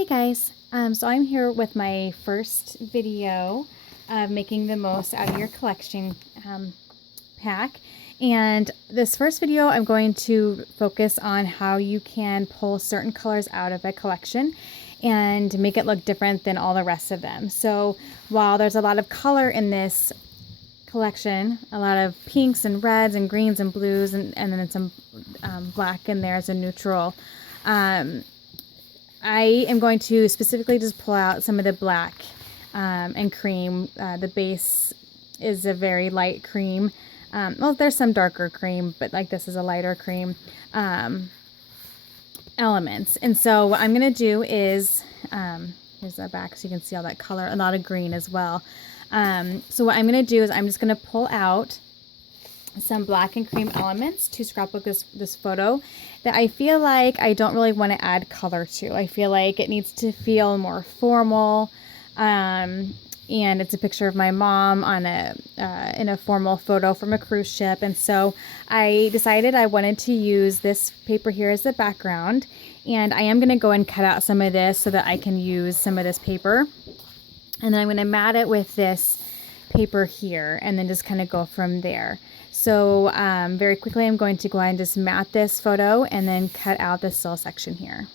Hey guys, so I'm here with my first video of making the most out of your collection pack. And this first video, I'm going to focus on how you can pull certain colors out of a collection and make it look different than all the rest of them. So while there's a lot of color in this collection, a lot of pinks and reds and greens and blues, and then some black in there as a neutral, I am going to specifically just pull out some of the black and cream. The base is a very light cream. Well, there's some darker cream, but like this is a lighter cream elements. And so what I'm going to do is, here's the back so you can see all that color, a lot of green as well. So what I'm going to do is I'm just going to pull out some black and cream elements to scrapbook this photo that I feel like I don't really want to add color to. I feel like it needs to feel more formal, and it's a picture of my mom on in a formal photo from a cruise ship. And so I decided I wanted to use this paper here as the background, and I am going to go and cut out some of this so that I can use some of this paper, and then I'm going to mat it with this paper here and then just kind of go from there. So very quickly I'm going to go ahead and just mat this photo and then cut out the still section here.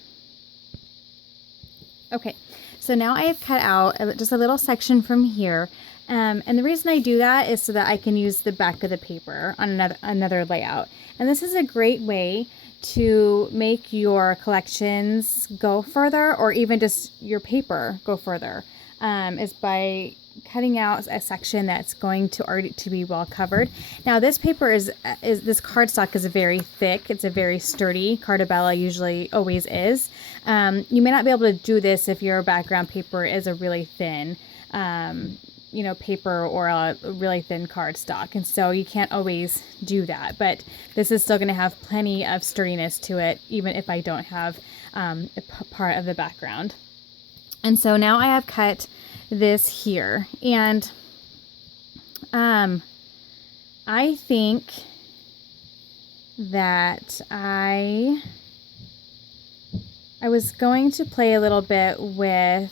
Okay, so now I have cut out just a little section from here, and the reason I do that is so that I can use the back of the paper on another layout. And this is a great way to make your collections go further, or even just your paper go further, is by cutting out a section that's going to already be well covered. Now this paper is this cardstock is very thick. It's a very sturdy. Cardabella usually always is. You may not be able to do this if your background paper is a really thin paper or a really thin cardstock, and so you can't always do that, but this is still going to have plenty of sturdiness to it even if I don't have a part of the background. And so now I have cut this here, and I think that I was going to play a little bit with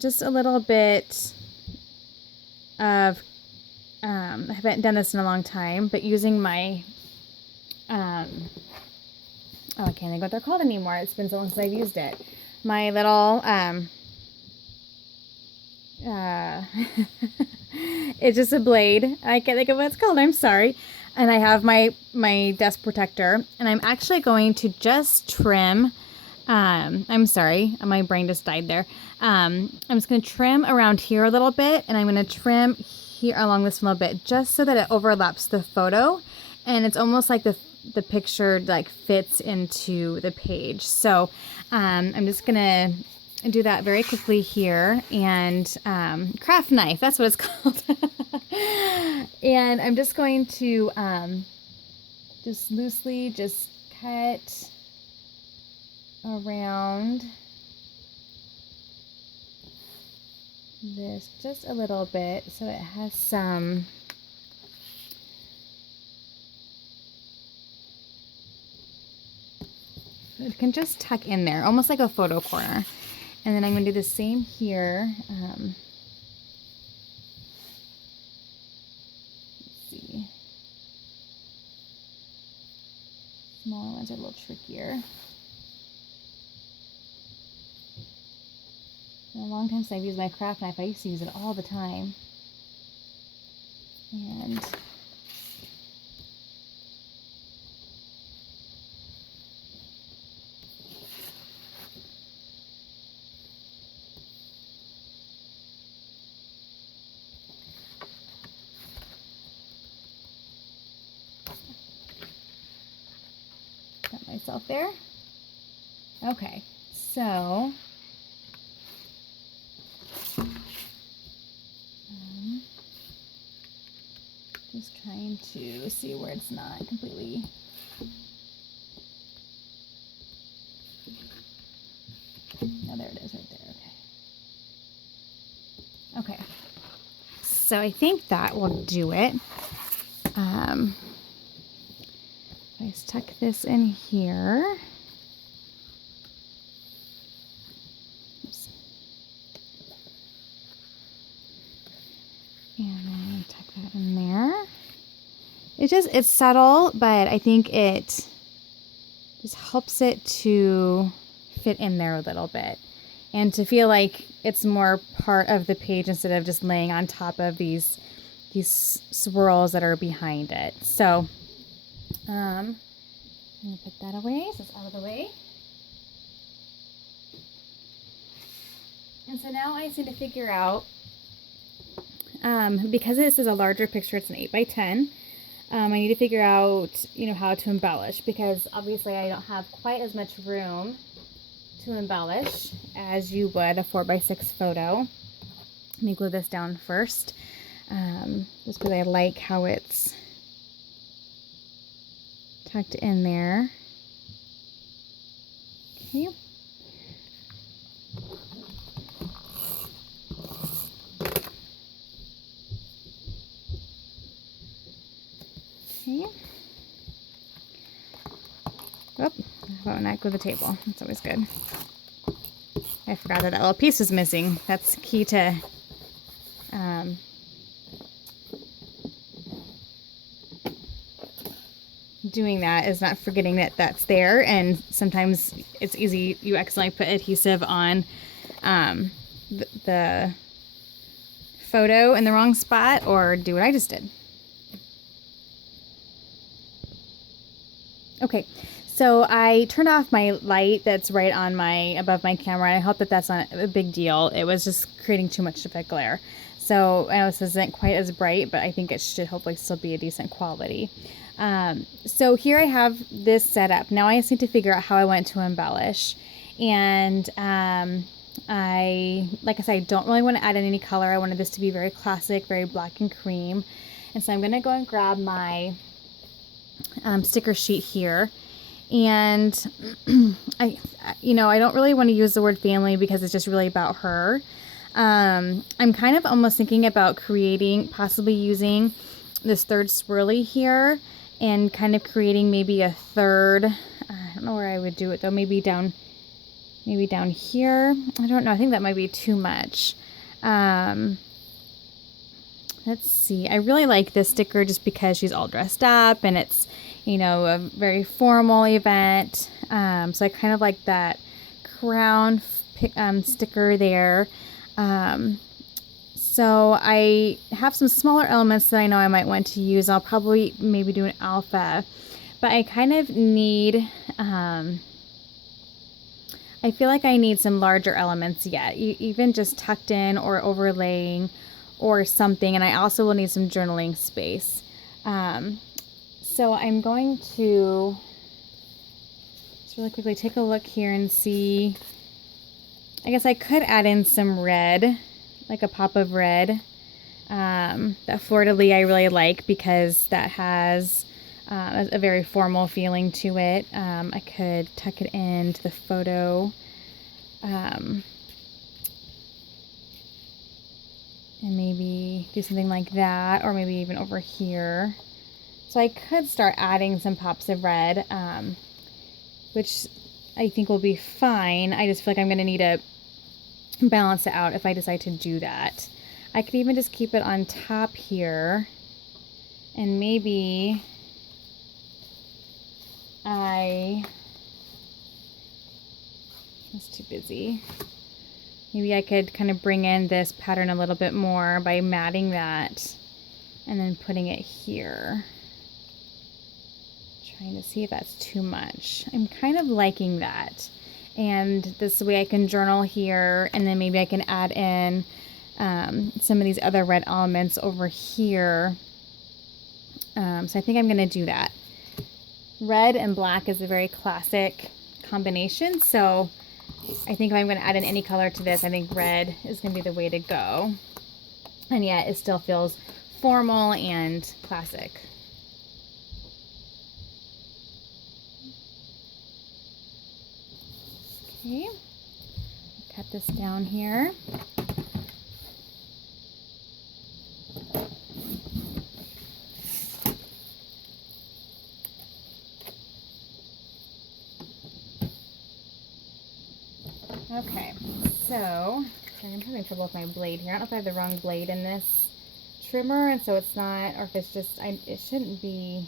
just a little bit of I haven't done this in a long time, but using my I can't think what they're called anymore. It's been so long since I've used it. My little, it's just a blade. I can't think of what it's called. I'm sorry. And I have my desk protector, and I'm actually going to just trim, I'm sorry, my brain just died there. I'm just going to trim around here a little bit, and I'm going to trim here along this little bit just so that it overlaps the photo, and it's almost like the picture like fits into the page. So I'm just gonna do that very quickly here, and craft knife, that's what it's called. And I'm just going to just loosely just cut around this just a little bit so it has some it can just tuck in there, almost like a photo corner. And then I'm going to do the same here. Let's see. Smaller ones are a little trickier. In a long time since I've used my craft knife. I used to use it all the time. And got myself there. Okay, so just trying to see where it's not completely. Oh, there it is right there. Okay. Okay. So I think that will do it. I tuck this in here. it's subtle, but I think it just helps it to fit in there a little bit and to feel like it's more part of the page instead of just laying on top of these swirls that are behind it. So I'm gonna put that away, so it's out of the way. And so now I just need to figure out, because this is a larger picture, it's an 8x10. I need to figure out, how to embellish, because obviously I don't have quite as much room to embellish as you would a 4x6 photo. Let me glue this down first, just because I like how it's tucked in there. Okay. Okay. Oh, how about not glue the table? That's always good. I forgot that little piece was missing. That's key to doing that, is not forgetting that that's there. And sometimes it's easy, you accidentally put adhesive on the photo in the wrong spot, or do what I just did. Okay, so I turned off my light that's right on above my camera. I hope that that's not a big deal. It was just creating too much of a glare. So I know this isn't quite as bright, but I think it should hopefully still be a decent quality. So here I have this set up. Now I just need to figure out how I want to embellish. And like I said, I don't really want to add in any color. I wanted this to be very classic, very black and cream. And so I'm going to go and grab my sticker sheet here, and I don't really want to use the word family because it's just really about her. I'm kind of almost thinking about possibly using this third swirly here and kind of creating maybe a third. I don't know where I would do it though. Maybe down here. I don't know. I think that might be too much. Let's see. I really like this sticker just because she's all dressed up and it's, a very formal event. So I kind of like that crown sticker there. So I have some smaller elements that I know I might want to use. I'll probably maybe do an alpha, but I kind of need, I feel like I need some larger elements yet, even just tucked in or overlaying or something. And I also will need some journaling space. So I'm going to just really quickly take a look here and see. I guess I could add in some red, like a pop of red. That fleur-de-lis I really like because that has a very formal feeling to it. I could tuck it into the photo. And maybe do something like that, or maybe even over here. So I could start adding some pops of red, which I think will be fine. I just feel like I'm going to need to balance it out if I decide to do that. I could even just keep it on top here, and maybe that's too busy. Maybe I could kind of bring in this pattern a little bit more by matting that and then putting it here. Trying to see if that's too much. I'm kind of liking that. And this way I can journal here, and then maybe I can add in some of these other red elements over here. So I think I'm going to do that. Red and black is a very classic combination, so I think if I'm going to add in any color to this, I think red is going to be the way to go. And yet it still feels formal and classic. Okay, cut this down here. Okay, so I'm having trouble with my blade here. I don't know if I have the wrong blade in this trimmer, and so it's not, or if it's just, it shouldn't be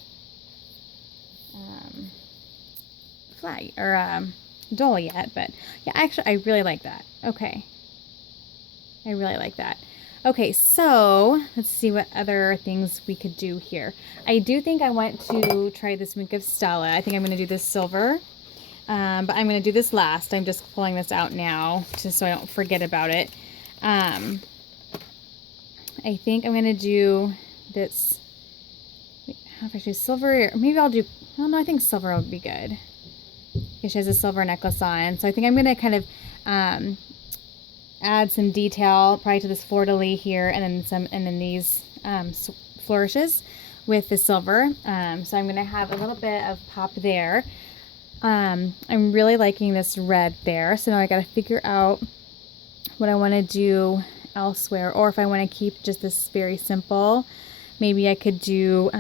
flat or dull yet, but yeah, actually I really like that. Okay, I really like that. Okay, so let's see what other things we could do here. I do think I want to try this Wink of Stella. I think I'm going to do this silver, but I'm going to do this last. I'm just pulling this out now just so I don't forget about it. I think I'm going to do this. Wait, I don't know if I should do silver, or maybe I'll do, oh no, I think silver would be good. Okay, she has a silver necklace on, so I think I'm going to kind of add some detail probably to this fleur-de-lis here, and then some, and then these flourishes with the silver. So I'm going to have a little bit of pop there. I'm really liking this red there, so now I got to figure out what I want to do elsewhere, or if I want to keep just this very simple. Maybe I could do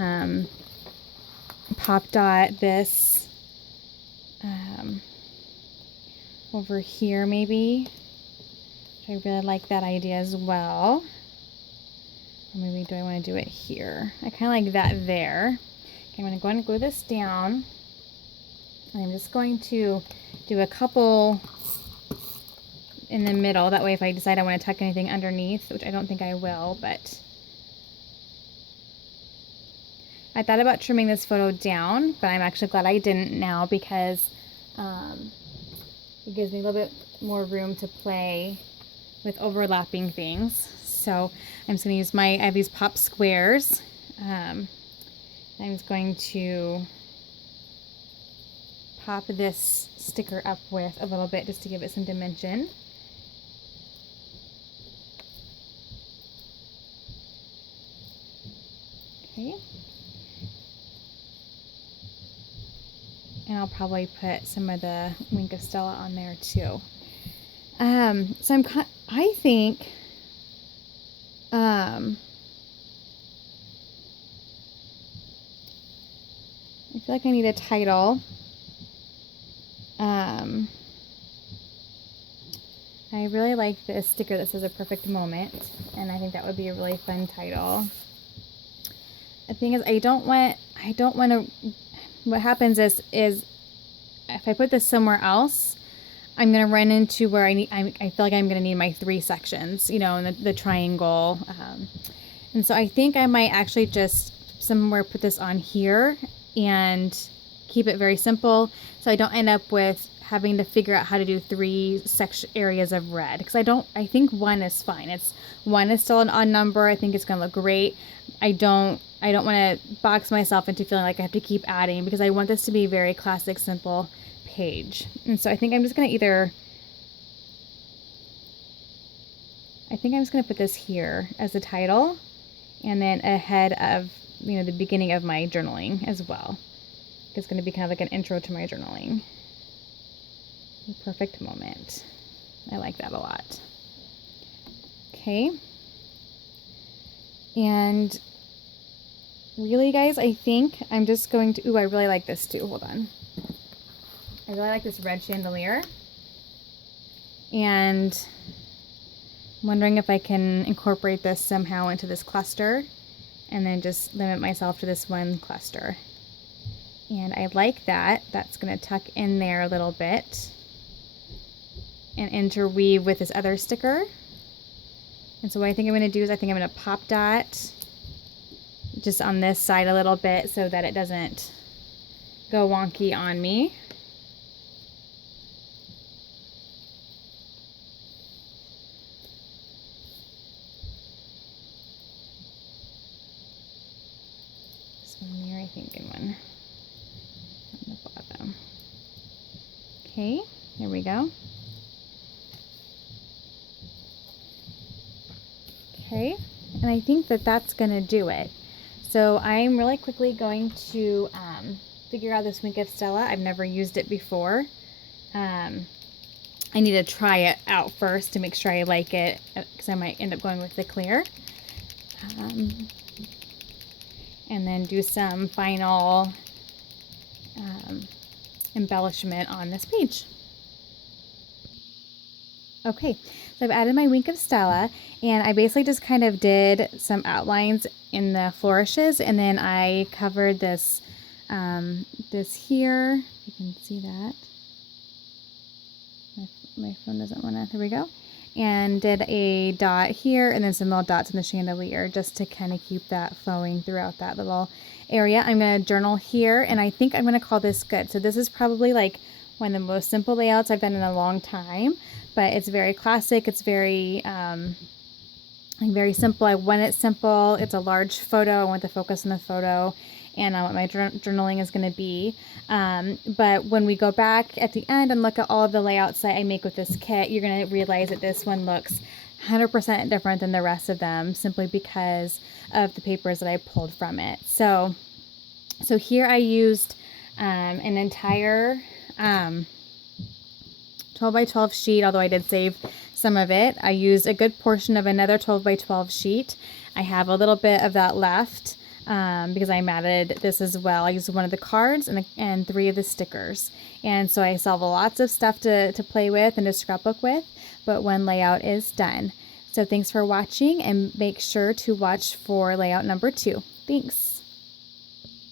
pop dot this over here maybe. I really like that idea as well. Or maybe do I want to do it here? I kind of like that there. Okay, I'm going to go ahead and glue this down. And I'm just going to do a couple in the middle. That way if I decide I want to tuck anything underneath, which I don't think I will, but I thought about trimming this photo down, but I'm actually glad I didn't now, because it gives me a little bit more room to play with overlapping things. So I'm just going to use I have these pop squares. I'm just going to pop this sticker up with a little bit just to give it some dimension. Okay. And I'll probably put some of the Wink of Stella on there too. So I think, I feel like I need a title. I really like this sticker that says "A Perfect Moment," and I think that would be a really fun title. The thing is, I don't want to, what happens is if I put this somewhere else, I'm going to run into where I feel like I'm going to need my 3 sections, you know, and the triangle. And so I think I might actually just somewhere put this on here and keep it very simple, so I don't end up with having to figure out how to do 3 section areas of red, because I think 1 is fine. 1 is still an odd number. I think it's going to look great. I don't want to box myself into feeling like I have to keep adding, because I want this to be a very classic, simple page. And so I think I'm just going to put this here as a title, and then ahead of, you know, the beginning of my journaling as well. It's going to be kind of like an intro to my journaling. The Perfect Moment. I like that a lot. Okay. And really, guys, I think I'm just going to, ooh, I really like this too. Hold on. I really like this red chandelier. And I'm wondering if I can incorporate this somehow into this cluster, and then just limit myself to this one cluster. And I like that. That's going to tuck in there a little bit and interweave with this other sticker. And so what I think I'm going to do is I think I'm going to pop dot just on this side a little bit so that it doesn't go wonky on me. This one here, I think, and one on the bottom. Okay, there we go. Okay, and I think that that's going to do it. So I'm really quickly going to figure out this Wink of Stella. I've never used it before. I need to try it out first to make sure I like it, because I might end up going with the clear. And then do some final embellishment on this page. Okay, so I've added my Wink of Stella, and I basically just kind of did some outlines in the flourishes, and then I covered this, this here. You can see that. My phone doesn't want to, there we go. And did a dot here, and then some little dots in the chandelier, just to kind of keep that flowing throughout that little area. I'm going to journal here, and I think I'm going to call this good. So this is probably like one of the most simple layouts I've done in a long time, but it's very classic. It's very, very simple. I want it simple. It's a large photo. I want the focus on the photo, and what my journaling is going to be. But when we go back at the end and look at all of the layouts that I make with this kit, you're going to realize that this one looks 100% different than the rest of them, simply because of the papers that I pulled from it. So here I used an entire 12 by 12 sheet, although I did save some of it. I used a good portion of another 12 by 12 sheet. I have a little bit of that left because I matted this as well. I used one of the cards and 3 of the stickers. And so I still have lots of stuff to play with and to scrapbook with, but one layout is done. So thanks for watching, and make sure to watch for layout number 2. Thanks.